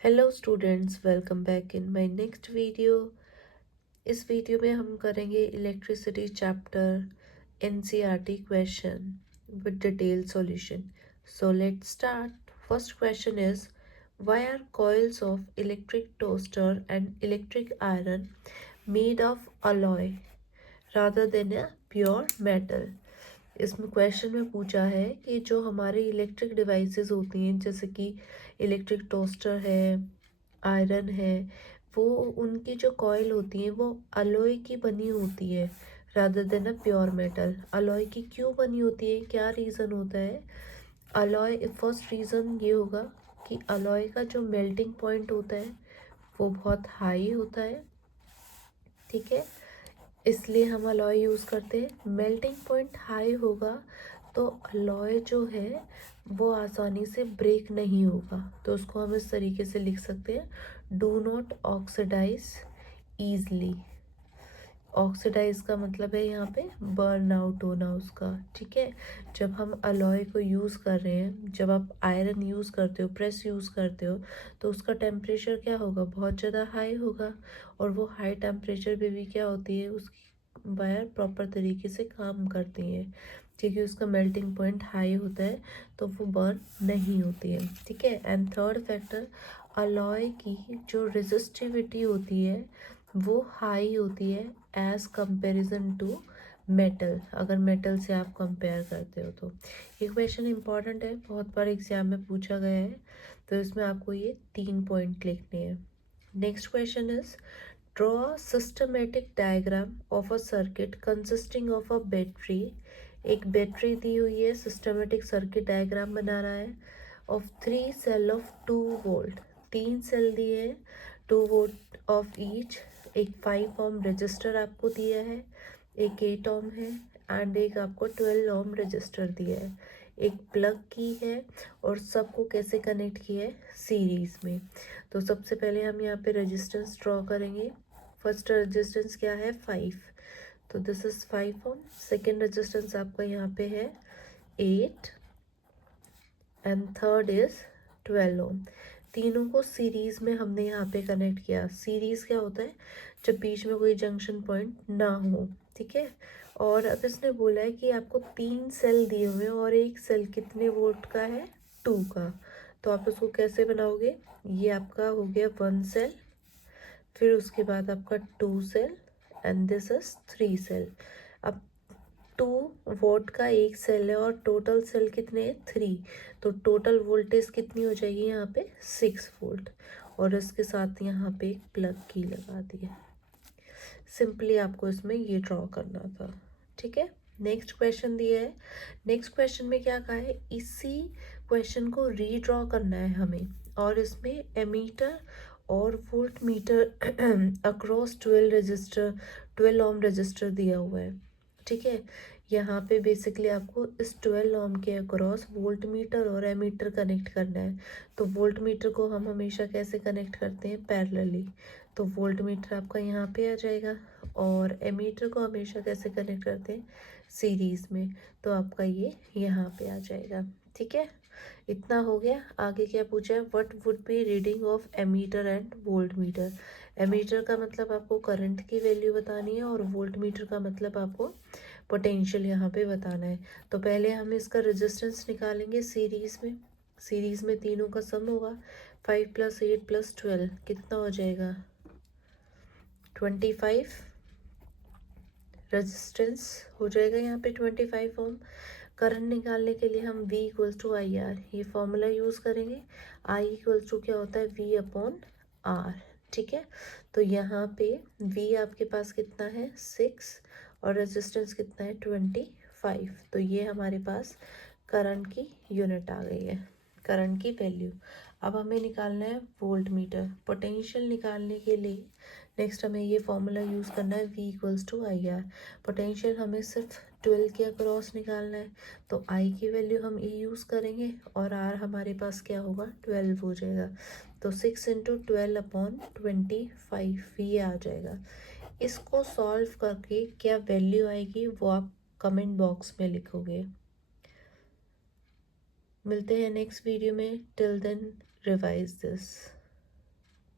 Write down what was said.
Hello students, welcome back in my next video. इस video में हम करेंगे electricity chapter NCERT question with detail solution. So let's start. First question is why are coils of electric toaster and electric iron made of alloy rather than a pure metal. इसमें question में पूछा है कि जो हमारे electric devices होती हैं जैसे कि इलेक्ट्रिक टोस्टर है, आयरन है, वो उनकी जो कॉइल होती है वो अलॉय की बनी होती है rather than a pure metal. Alloy की क्यों बनी होती है, क्या रीज़न होता है? अलॉय, फर्स्ट रीज़न ये होगा कि अलॉय का जो मेल्टिंग पॉइंट होता है वो बहुत हाई होता है, ठीक है, इसलिए हम अलॉय यूज़ करते हैं। मेल्टिंग पॉइंट हाई होगा तो अलॉय जो है वो आसानी से ब्रेक नहीं होगा, तो उसको हम इस तरीके से लिख सकते हैं, do not oxidize easily. Oxidize का मतलब है यहाँ पे बर्न आउट होना उसका, ठीक है। जब हम अलॉय को यूज़ कर रहे हैं, जब आप आयरन यूज़ करते हो, प्रेस यूज़ करते हो, तो उसका टेम्परेचर क्या होगा, बहुत ज़्यादा हाई होगा। और वो हाई टेम्परेचर पे भी क्या होती है, उसकी वायर प्रॉपर तरीके से काम करती है, क्योंकि उसका मेल्टिंग पॉइंट हाई होता है तो वो बर्न नहीं होती है, ठीक है। एंड थर्ड फैक्टर, अलॉय की जो रेजिस्टिविटी होती है वो हाई होती है एज कंपेरिजन टू मेटल, अगर मेटल से आप कंपेयर करते हो तो। ये क्वेश्चन इंपॉर्टेंट है, बहुत बार एग्जाम में पूछा गया है, तो इसमें आपको ये 3 पॉइंट लिखने हैं। Next question is draw systematic diagram of a circuit consisting of a battery. एक बैटरी दी हुई है, सिस्टमेटिक सर्किट डायग्राम बना रहा है, of 3 cell of 2 volt. 3 cell दिए हैं, 2 वोल्ट ऑफ ईच। एक 5 ओम रजिस्टर आपको दिया है, एक 8 ओम है, एंड एक आपको 12 ओम रजिस्टर दिया है। एक प्लग की है और सबको कैसे कनेक्ट किया है, सीरीज में। तो सबसे पहले हम यहाँ पे रेजिस्टेंस ड्रॉ करेंगे। फर्स्ट रेजिस्टेंस क्या है, 5, तो this is 5 ohm. Second resistance आपका यहाँ पे है 8 एंड थर्ड इज 12 ओम। तीनों को सीरीज में हमने यहाँ पे कनेक्ट किया। सीरीज क्या होता है, जब बीच में कोई जंक्शन पॉइंट ना हो, ठीक है। और अब इसने बोला है कि आपको 3 सेल दिए हुए हैं और एक सेल कितने वोल्ट का है, 2 का। तो आप उसको कैसे बनाओगे, ये आपका हो गया 1 सेल, फिर उसके बाद आपका 2 cell and this is 3 cell. अब 2 वोल्ट का एक सेल है और टोटल सेल कितने हैं, 3, तो टोटल वोल्टेज कितनी हो जाएगी यहाँ पे, 6 वोल्ट। और इसके साथ यहाँ पे एक प्लग की लगा दी है। सिंपली आपको इसमें ये ड्रॉ करना था, ठीक है। नेक्स्ट क्वेश्चन दिया है। नेक्स्ट क्वेश्चन में क्या कहा है, इसी क्वेश्चन को रीड्रॉ करना है हमें, और इसमें एमीटर और volt meter across 12 ohm resistor दिया हुआ है, ठीक है। यहाँ पे बेसिकली आपको इस 12 ओम के अक्रॉस वोल्ट मीटर और एमीटर कनेक्ट करना है। तो वोल्ट मीटर को हम हमेशा कैसे कनेक्ट करते हैं, पैरेलली। तो वोल्ट मीटर आपका यहाँ पे आ जाएगा, और एमीटर को हमेशा कैसे कनेक्ट करते हैं, सीरीज में, तो आपका ये यहाँ पे आ जाएगा, ठीक है। इतना हो गया। आगे क्या पूछा है, what would be reading of ammeter and voltmeter. Ammeter का मतलब आपको करंट की वैल्यू बतानी है, और वोल्ट मीटर का मतलब आपको पोटेंशियल यहाँ पे बताना है। तो पहले हम इसका रेजिस्टेंस निकालेंगे सीरीज में। सीरीज में तीनों का सम होगा, 5 + 8 + 12 कितना हो जाएगा, 25। रेजिस्टेंस हो जाएगा यहाँ पे 25 ओम। करंट निकालने के लिए हम V = IR, ये फॉर्मूला यूज़ करेंगे। I = क्या होता है, V/R, ठीक है। तो यहाँ पे V आपके पास कितना है, 6, और रेजिस्टेंस कितना है, 25। तो ये हमारे पास करंट की यूनिट आ गई है, करंट की वैल्यू। अब हमें निकालना है वोल्ट मीटर। पोटेंशियल निकालने के लिए नेक्स्ट हमें ये फॉर्मूला यूज़ करना है, V = IR। पोटेंशियल हमें सिर्फ 12 के अक्रॉस निकालना है, तो I की वैल्यू हम E यूज़ करेंगे, और R हमारे पास क्या होगा, 12 हो जाएगा। तो 6 × 12/25 ये आ जाएगा। इसको सॉल्व करके क्या वैल्यू आएगी वो आप कमेंट बॉक्स में लिखोगे। मिलते हैं नेक्स्ट वीडियो में, टिल देन रिवाइज दिस।